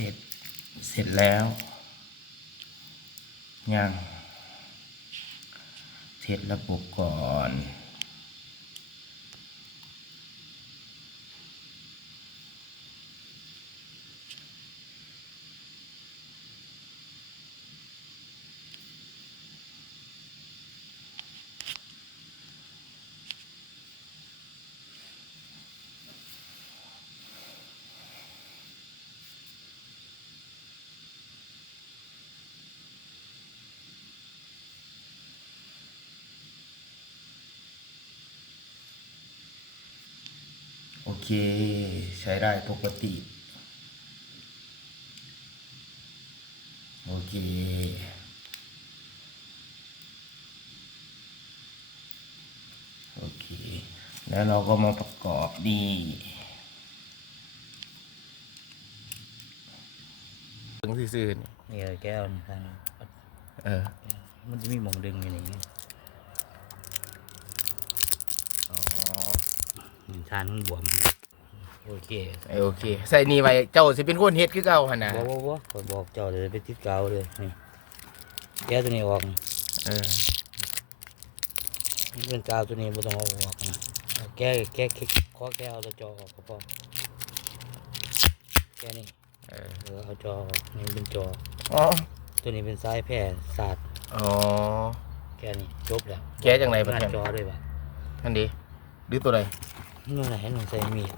เสร็จ เสร็จแล้ว ยังเทสระบบก่อน เคใช้ได้ปกติ โอเค โอเค แล้วเราก็มาประกอบดีถึงซื่อๆนี่นี่เลยแก้วนี่ทางเออ มันจะมีหมองดึงอยู่นี่อ๋อทานมันบวม โอเคเออโอเค ใส่นี่ไว้เจ้าสิเป็นคนเฮ็ดคือเก่าหั่นน่ะบ่บ่บ่ขอยบอกเจ้าเลยไปติดกาวเลยนี่แก้วตัวนี้ออกนี่เออมันเป็นกาวตัวนี้บ่ต้องเอาออกนะเอาแก้แก้แก้ขอแก้เอาตัวจอออกก็พอแก้นี่เออเออเอาจอออกนี่เป็นจอ อ๋อตัวนี้เป็นสายแพร่ศาสตร์อ๋อ แก้นี่จบแล้วแก้จังไหนบัดหน้าเนี่ยจอด้วยป่ะนั่นดีหรือตัวใดนู่นน่ะให้หนูใส่มีด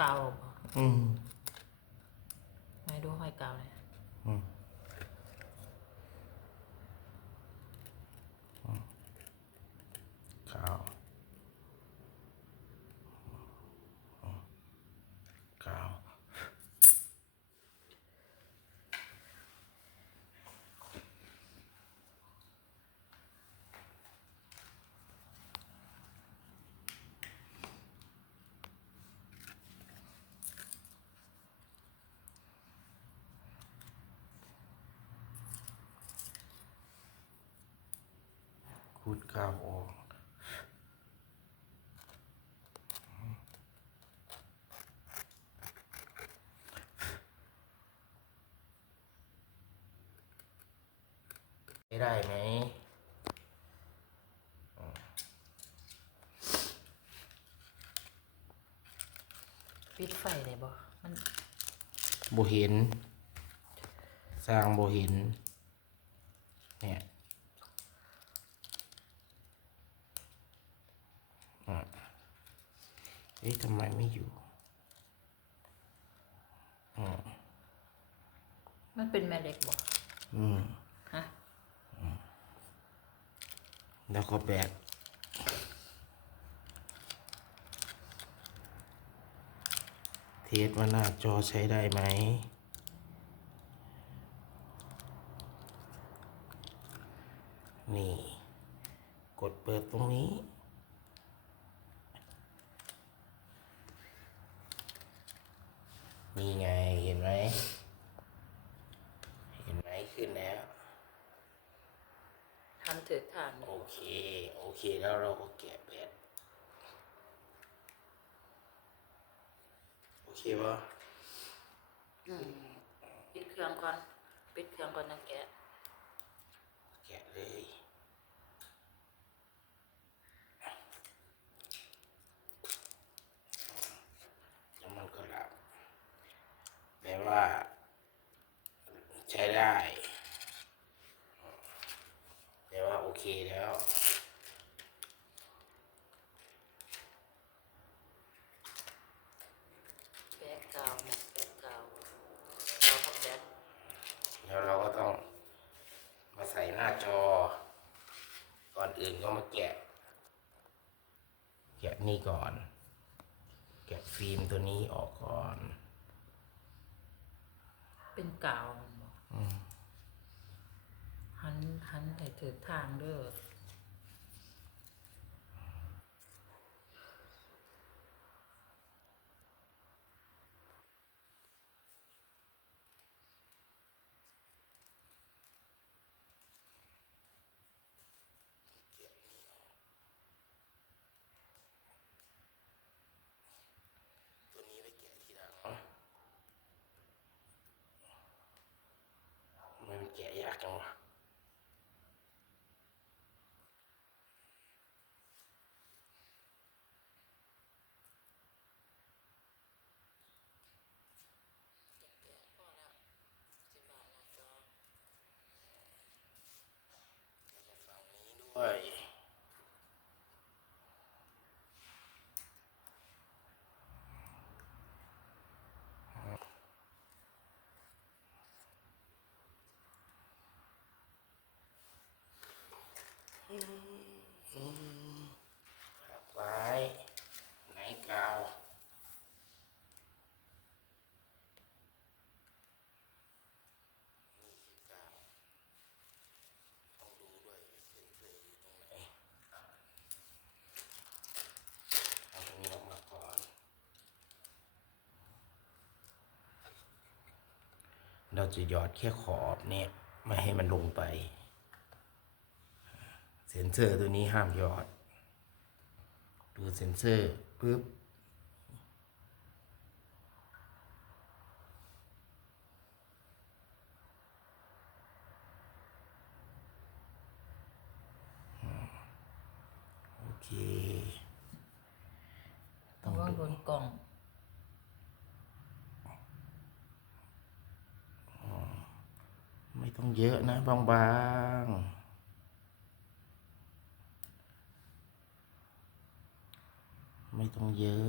กาวออกบ่อืมไม่ดูห้อยกาวเลย อืมขาวขาว คูดขาวออกได้ไหมปิดไฟได้บ่มันบ่เห็น สร้างบ่เห็น เนี่ยอะ เอ๊ะทำไมไม่อยู่อืมมันเป็นแม่เหล็กบ่อืมฮะแล้วก็แบกเทสว่าหน้าจอใช้ได้ไหม นี่ กดเปิดตรงนี้ นี่ไงเห็นไหม เห็นไหมขึ้นแล้วทันถือทานโอเค โอเค แล้วเราก็แกะแบตโอเคปะอืมปิดเครื่องก่อน ปิดเครื่องก่อนนะแกะ แกะเลยแล้วมันก็หลับแปล ว่าใช้ได้แปลว่าโอเคแล้วแบกกาวนะแบกกาวกาวกับแบกแล้วเราก็ต้องมาใส่หน้าจอ ก่อนอื่นก็มาแกะ แกะนี่ก่อน เป็นเก่าวหันหันให้ถือทางเด้อ ไว้ไหนกาวต้องดูด้วยเส้นเลืออยู่ตรงไหนเอาตรงนี้ออกมาก่อนเราจะหยอดแค่ขอบเนี่ย ไม่ให้มันลงไป เซ็นเซอร์ตัวนี้ห้ามหยอด ดูเซ็นเซอร์ปุ๊บโอเคต้องว่าบนกล่องไม่ต้องเยอะนะบางๆ ไม่ต้องเยอะ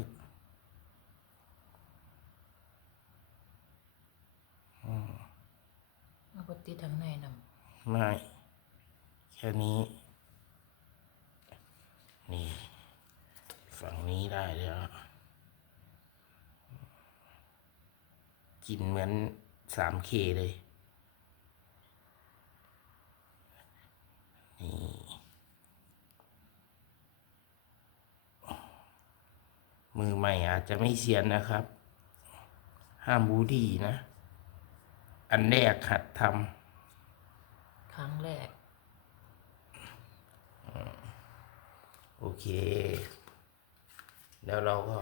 เอาปติดทางในนำไม่แค่นี้ นี่ ฝั่งนี้ได้แล้วกินเหมือนสามเคเลย นี่ มือใหม่อาจจะไม่เซียนนะครับ ห้ามบูดีนะ อันแรกหัดทำครั้งแรก โอเค แล้วเราก็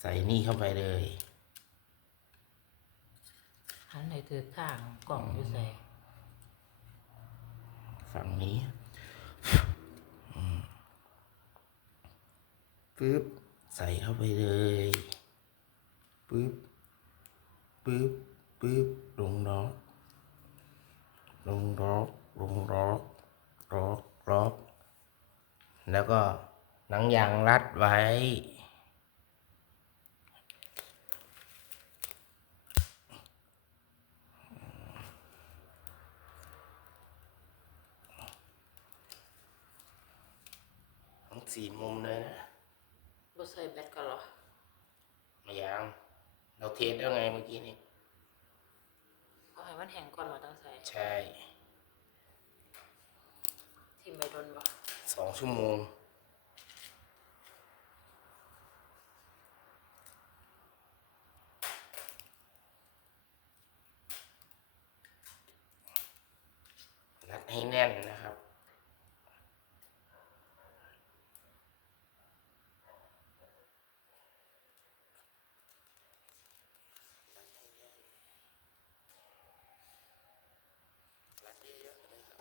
ใส่นี่เข้าไปเลยหันให้ถือทางกล่องอยู่ใส่ฝั่งนี้อืม ปึ๊บใส่เข้าไปเลยปึ๊บปึ๊บปึ๊บลงล็อกลงล็อกลงล็อกล็อกล็อกแล้วก็หนังยางรัดไว้ทั้งสี่มุมเลยนะ บ่ใส่แบตก็หรอมายัง เราเทสแล้วไงเมื่อกี้นี่เอาให้มันแห้งก่อนว่าต้องใส่ใช่ ทิ่มไปโดนบ่สองชั่วโมง รัดให้แน่นนะครับ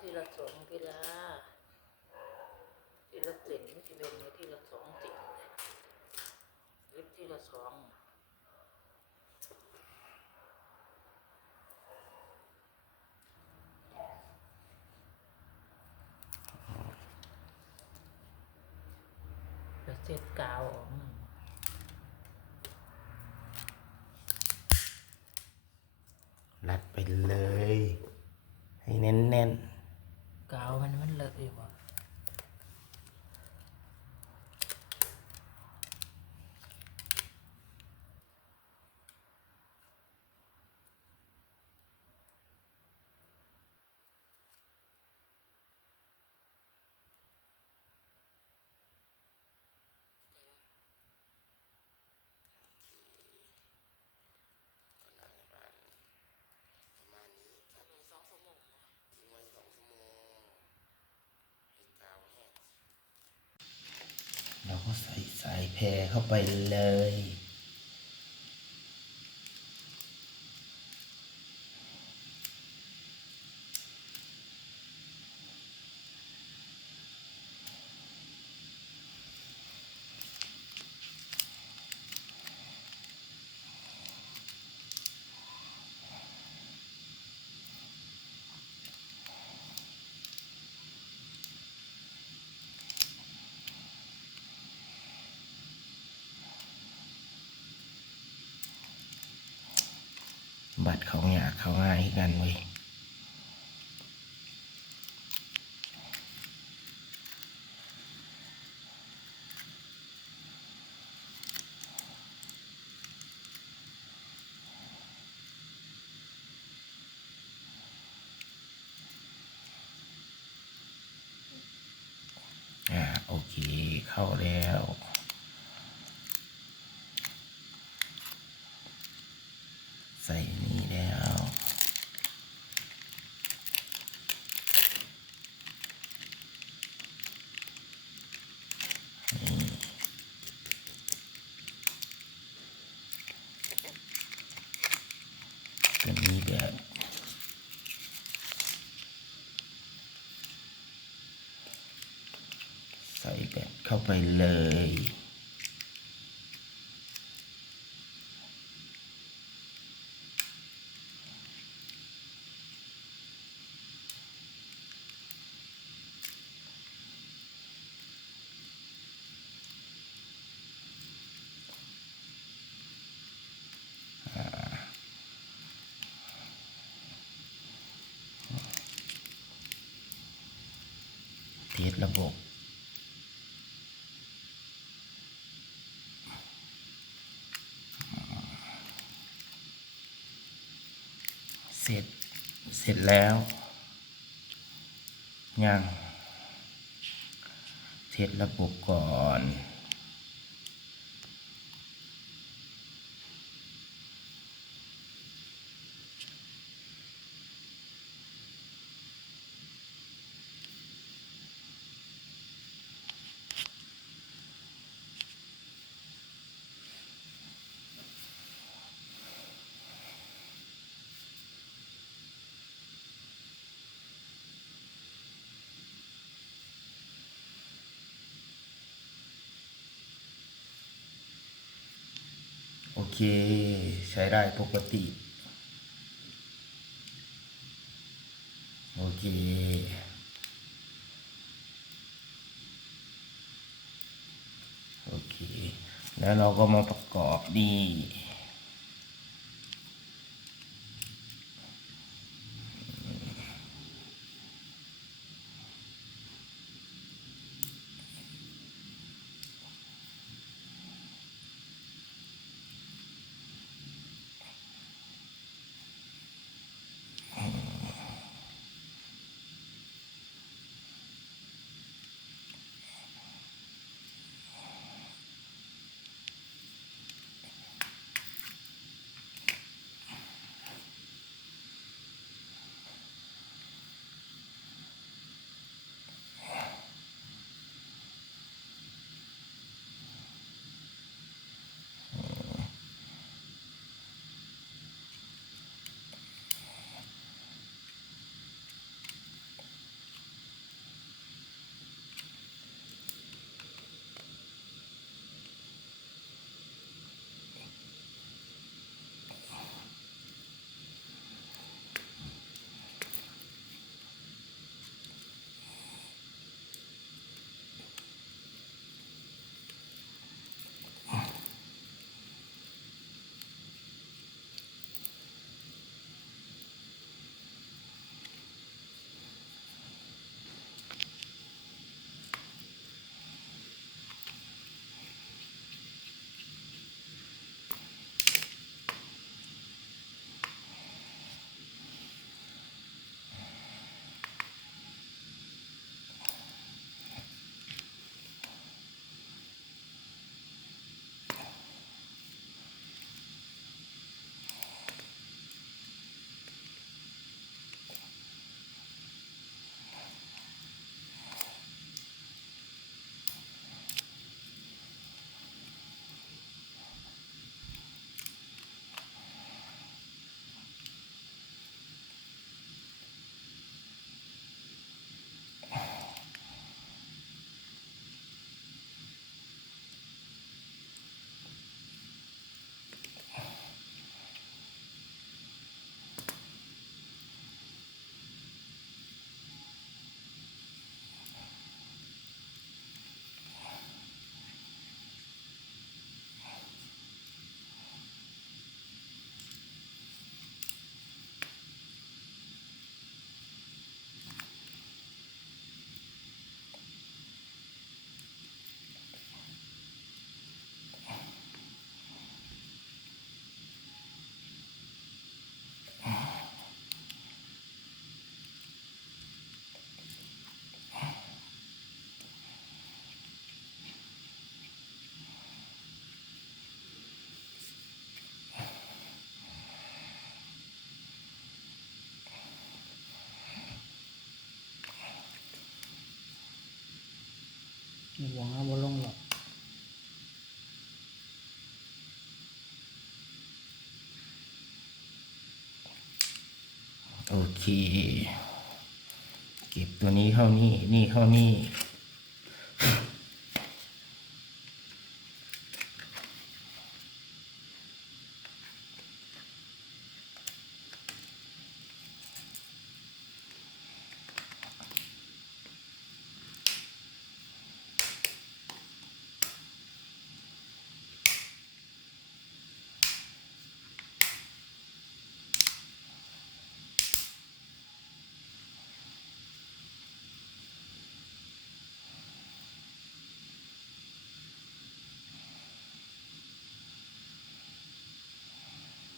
ที ละสองทีละทีละส้นมันสิเป็นทีละสองส้นเย็บทีละสองแล้วเสร็จกาวออกรัดไปเลย ให้แน่น กาวมันมันเลอะอยู่บ่ แพ รเข้าไปเลย เขาอยากเขาง่ายกันเว้ยอ่าโอเคเข้าแล้ว ใส่นี่แล้ว นี่จะมีแบบ ใส่แบบ เข้าไปเลย ร็จ เสร็จแล้ว ยัง เสร็จระบบก่อน เค ใช้ได้ปกติ โอเค โอเค แล้วเราก็มาประกอบดี หวังเอาบ่ลงหรอกโอเค เก็บตัวนี้เข้านี่ นี่เข้านี่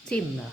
ซิมเหรอ